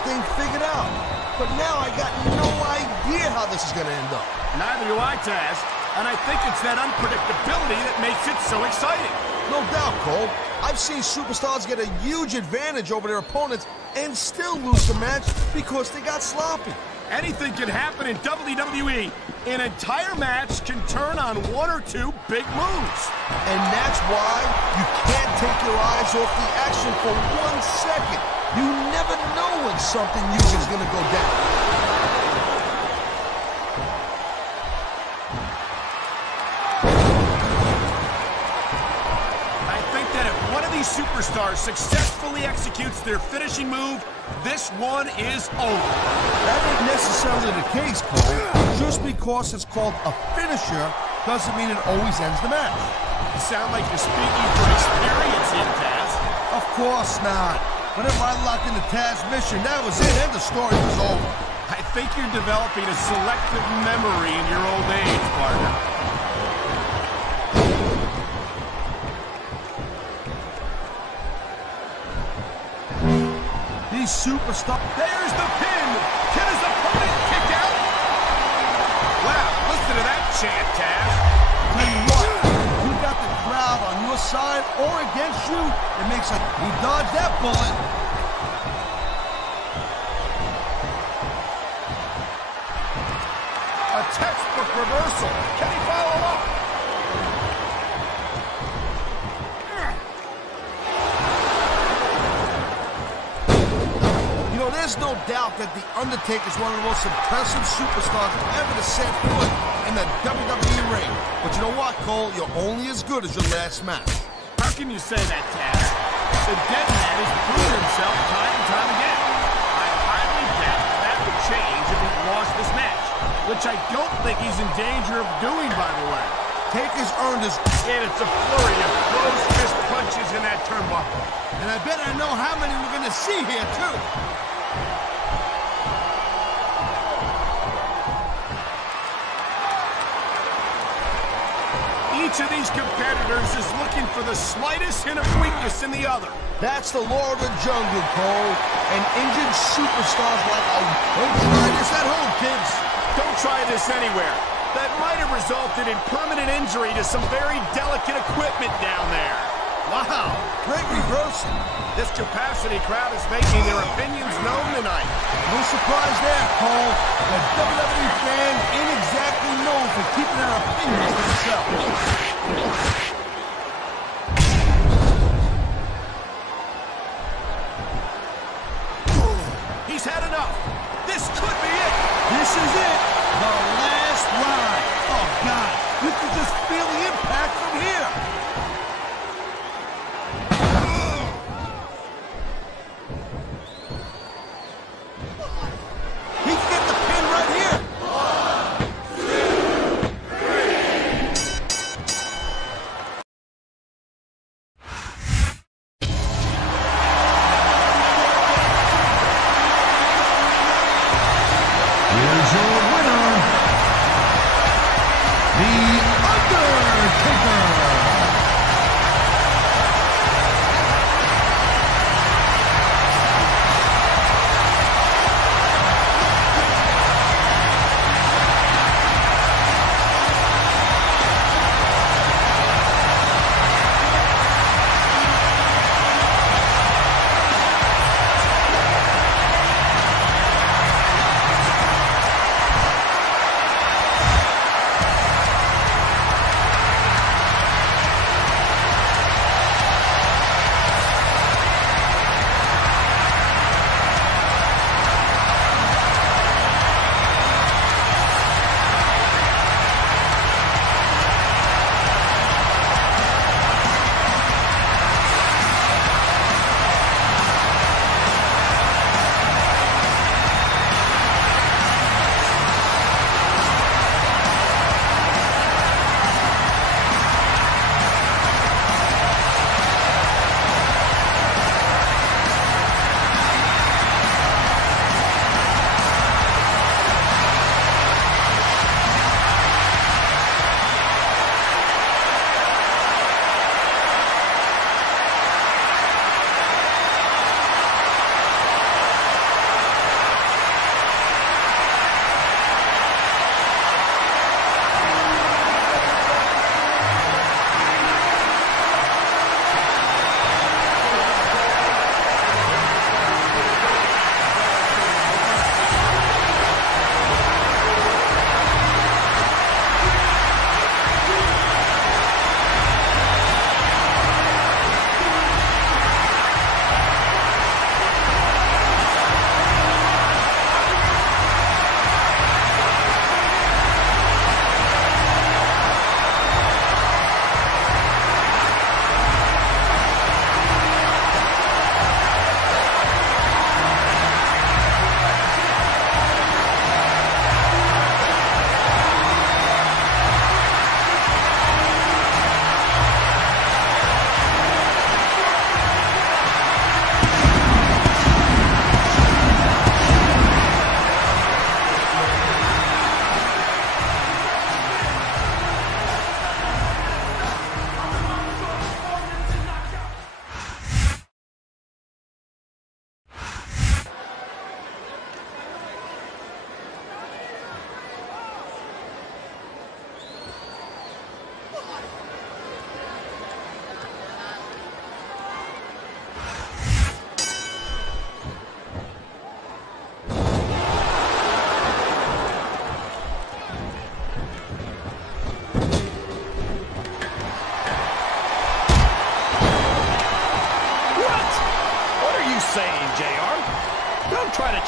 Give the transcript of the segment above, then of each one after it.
this thing figured out. But now I got no idea how this is going to end up. Neither do I, Taz. And I think it's that unpredictability that makes it so exciting. No doubt, Cole. I've seen superstars get a huge advantage over their opponents and still lose the match because they got sloppy. Anything can happen in WWE. An entire match can turn on one or two big moves. And that's why you can't take your eyes off the action for 1 second. You never know when something huge is going to go down. Superstar successfully executes their finishing move, this one is over. That ain't necessarily the case, Cole. Just because it's called a finisher doesn't mean it always ends the match. You sound like you're speaking from experience here, Taz. Of course not. Whenever I locked into Taz's mission, that was it, and the story was over. I think you're developing a selective memory in your old age, partner. Superstar. There's the pin. Can his opponent kick out? Wow, listen to that chant, Taz. Tell you what, you got the crowd on your side or against you, it makes a... He dodged that bullet. A textbook reversal. Can he follow up? There's no doubt that The Undertaker is one of the most impressive superstars ever to set foot in the WWE ring. But you know what, Cole? You're only as good as your last match. How can you say that, Taz? The dead man has proven himself time and time again. I highly doubt that would change if he lost this match, which I don't think he's in danger of doing, by the way. Taker's earned his... And it's a flurry of closed fist punches in that turnbuckle. And I bet I know how many we're going to see here, too. Each of these competitors is looking for the slightest hint of weakness in the other. That's the law of the jungle, Cole. And injured superstars like, oh, don't try this at home, kids. Don't try this anywhere. That might have resulted in permanent injury to some very delicate equipment down there. Wow, great reversal. This capacity crowd is making their opinions known tonight. No surprise there, Cole. The WWE fans ain't exactly known for keeping their opinions to themselves. He's had enough. This could be it. This is it. The last ride. Oh, God. You can just feel the impact from here. He can get the pin right here. 1, 2, 3. Here's your winner, The Undertaker.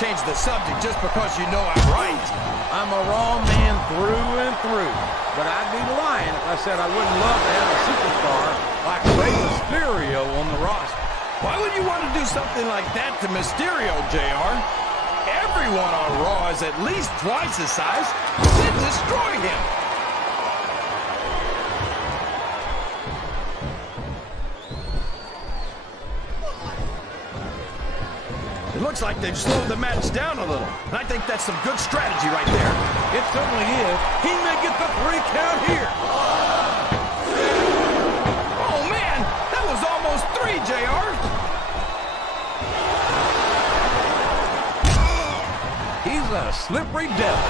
change the subject just because you know I'm right. I'm a Raw man through and through. But I'd be lying if I said I wouldn't love to have a superstar like Rey Mysterio on the roster. Why would you want to do something like that to Mysterio, JR? Everyone on Raw is at least twice his size. Then destroy him. It looks like they've slowed the match down a little. And I think that's some good strategy right there. It certainly is. He may get the 3 count here. Oh, man. That was almost 3, JR. He's a slippery devil.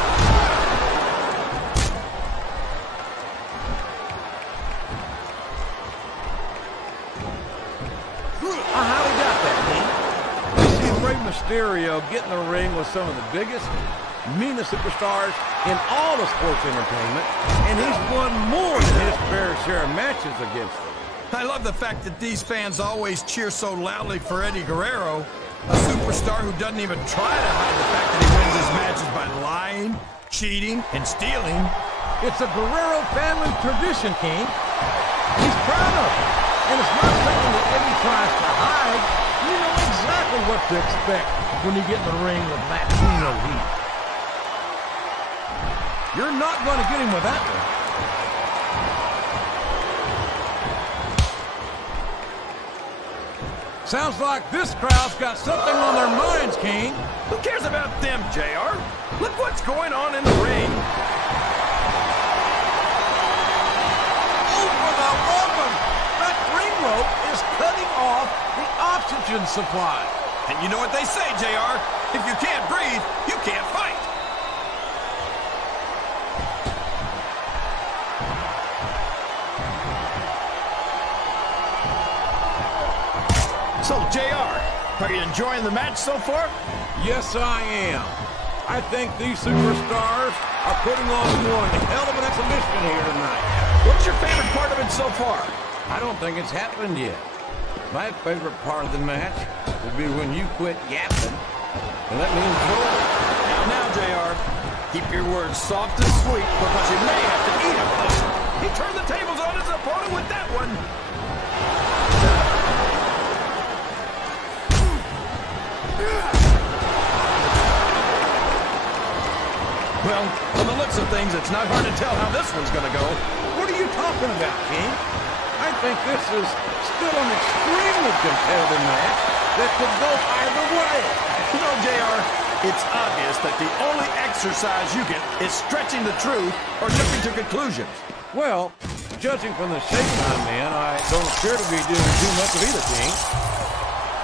I highly doubt that, King. Rey Mysterio get in the ring with some of the biggest, meanest superstars in all of sports entertainment, and he's won more than his fair share of matches against them. I love the fact that these fans always cheer so loudly for Eddie Guerrero, a superstar who doesn't even try to hide the fact that he wins his matches by lying, cheating, and stealing. It's a Guerrero family tradition, King. He's proud of it, and it's not something that Eddie tries to hide. You know exactly what to expect when you get in the ring with Latino heat. You're not going to get him with that one. Sounds like this crowd's got something on their minds, King. Who cares about them, JR? Look what's going on in the ring. Over the woman! That ring rope is cutting off the oxygen supply. And you know what they say, JR? If you can't breathe, you can't fight. So, JR, are you enjoying the match so far? Yes, I am. I think these superstars are putting on one hell of an exhibition here tonight. What's your favorite part of it so far? I don't think it's happened yet. My favorite part of the match will be when you quit yapping and let me enjoy it. Now, JR, keep your words soft and sweet because you may have to eat them. He turned the tables on his opponent with that one. Well, from the looks of things, it's not hard to tell how this one's going to go. What are you talking about, King? I think this is still an extremely competitive match that could go either way. You know, JR, it's obvious that the only exercise you get is stretching the truth or jumping to conclusions. Well, judging from the shape I'm in, I don't appear to be doing too much of either, King.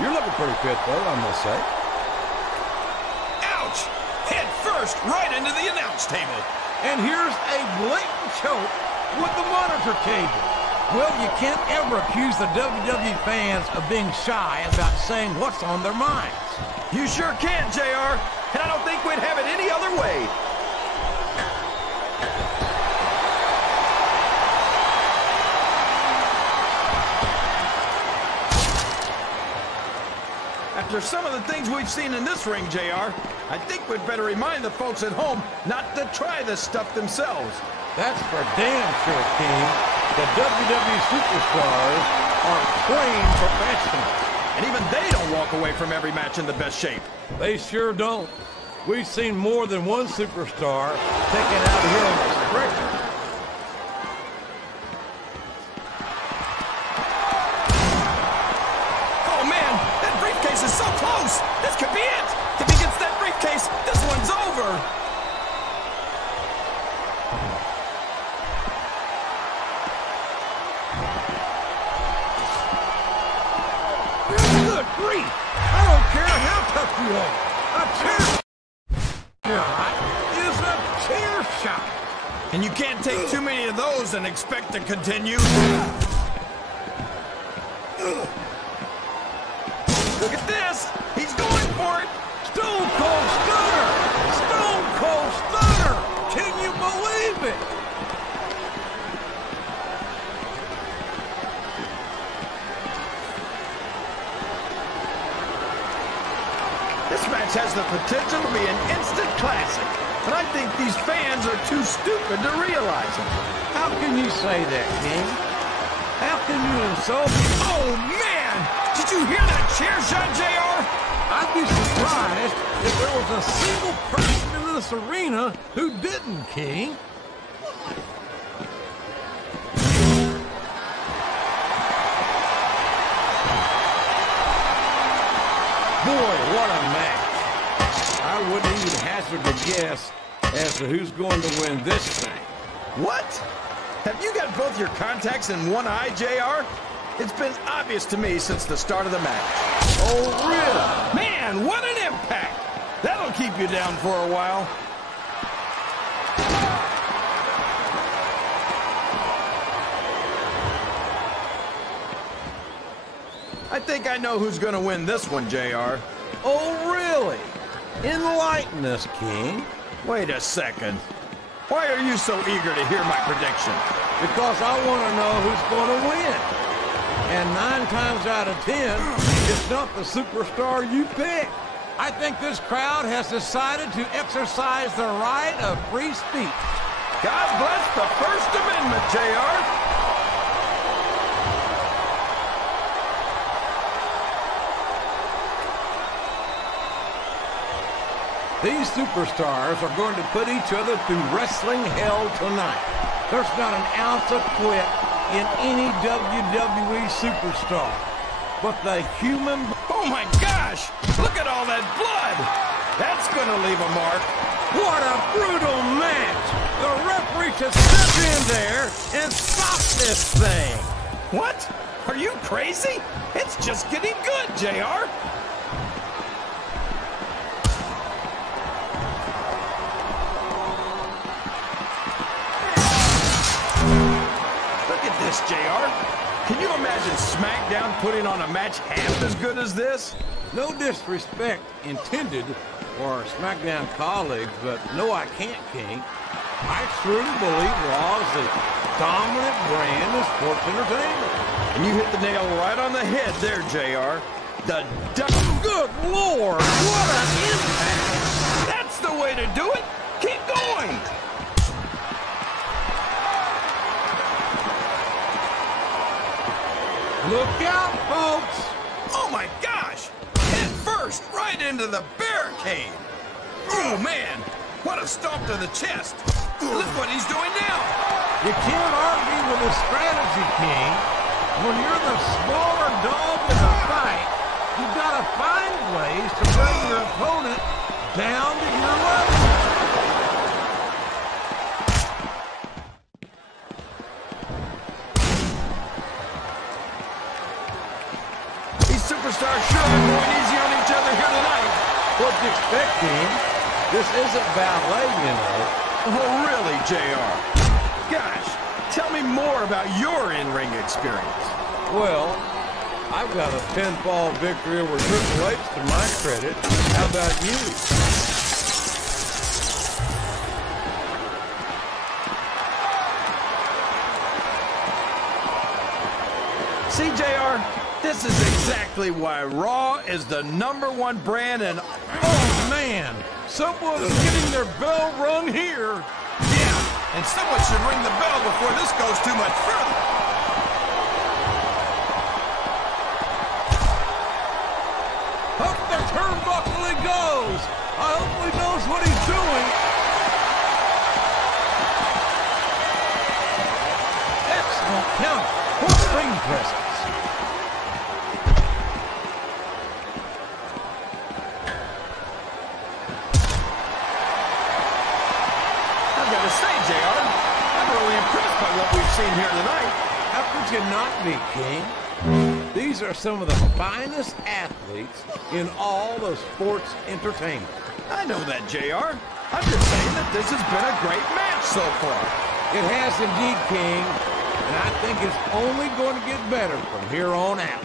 You're looking pretty fit, though, I must say. Ouch! Head first right into the announce table. And here's a blatant choke with the monitor cable. Well, you can't ever accuse the WWE fans of being shy about saying what's on their minds. You sure can, JR, and I don't think we'd have it any other way. After some of the things we've seen in this ring, JR, I think we'd better remind the folks at home not to try this stuff themselves. That's for damn sure, King. The WWE superstars are trained professionals. And even they don't walk away from every match in the best shape. They sure don't. We've seen more than one superstar taken out here on the stretcher. Oh, man, that briefcase is so close. This could be it. If he gets that briefcase, this one's over. Good grief! I don't care how tough you are. A chair shot is a chair shot. And you can't take too many of those and expect to continue. Look at this. He's going for it. Stone Cold Stunner! Stone Cold Stunner! Can you believe it? This match has the potential classic, but I think these fans are too stupid to realize it. How can you say that, King? How can you insult me? Oh, man! Did you hear that chair shot, JR? I'd be surprised if there was a single person in this arena who didn't, King. Boy, what a match. I wouldn't even hazard a guess as to who's going to win this thing. What? Have you got both your contacts in one eye, JR? It's been obvious to me since the start of the match. Oh, really? Man, what an impact! That'll keep you down for a while. I think I know who's going to win this one, JR. Oh, really? Enlighten us, King. Wait a second. Why are you so eager to hear my prediction? Because I want to know who's going to win. And 9 times out of 10, it's not the superstar you pick. I think this crowd has decided to exercise the right of free speech. God bless the First Amendment, JR. These superstars are going to put each other through wrestling hell tonight. There's not an ounce of quit in any WWE superstar. But the human... Oh my gosh! Look at all that blood! That's gonna leave a mark. What a brutal match! The referee should step in there and stop this thing! What? Are you crazy? It's just getting good, JR. This, JR. Can you imagine SmackDown putting on a match half as good as this? No disrespect intended for our SmackDown colleagues, but no, I can't, King. I truly believe Raw is the dominant brand of sports entertainment. And you hit the nail right on the head there, JR. Good Lord, what an impact! That's the way to do it. Keep going. Look out, folks! Oh my gosh! Head first, right into the barricade! Oh man, what a stomp to the chest! Look what he's doing now! You can't argue with his strategy, King. When you're the smaller dog in the fight, you've got to find ways to bring your opponent down to your level. Superstars sure are going easy on each other here tonight. What'd you expect, King? This isn't ballet, you know. Oh, really, JR? Gosh, tell me more about your in-ring experience. Well, I've got a pinfall victory over Triple H to my credit. How about you? See, JR? This is exactly why Raw is the #1 brand and... Oh, man! Someone's getting their bell rung here! Yeah, and someone should ring the bell before this goes too much further. Up the turnbuckle he goes! I hope he knows what he's doing! Excellent count! What ring presence! Seen here tonight. How could you not be, King? These are some of the finest athletes in all of sports entertainment. I know that, JR. I'm just saying that this has been a great match so far. It has indeed, King, and I think it's only going to get better from here on out.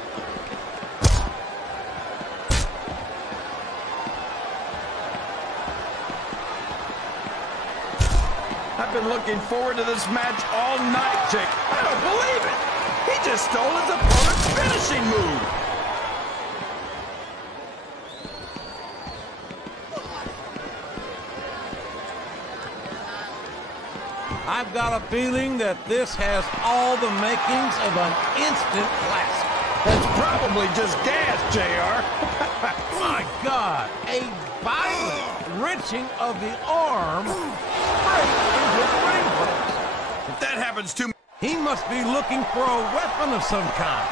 I've been looking forward to this match all night, Jake. I don't believe it. He just stole his opponent's finishing move. I've got a feeling that this has all the makings of an instant classic. That's probably just gas, JR. My God, a violent wrenching of the arm straight into the ring post. If that happens to me, he must be looking for a weapon of some kind.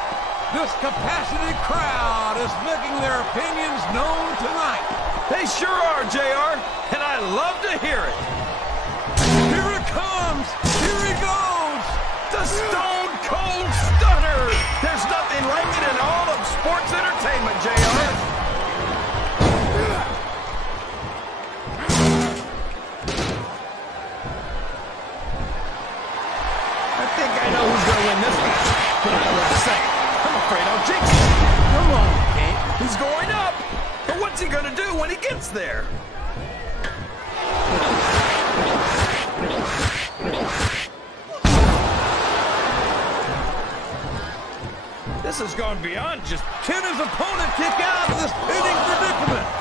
This capacity crowd is making their opinions known tonight. they sure are, JR, and I love to hear it. Here it comes. Here he goes. The Stone Cold Stunner. There's nothing like it in all of sports entertainment, JR. I think I know who's going to win this match, but I don't want to say it. I'm afraid I'll jinx it. Come on, King. He's going up, but what's he going to do when he gets there? This has gone beyond just... Can his opponent kick out of this pinning predicament?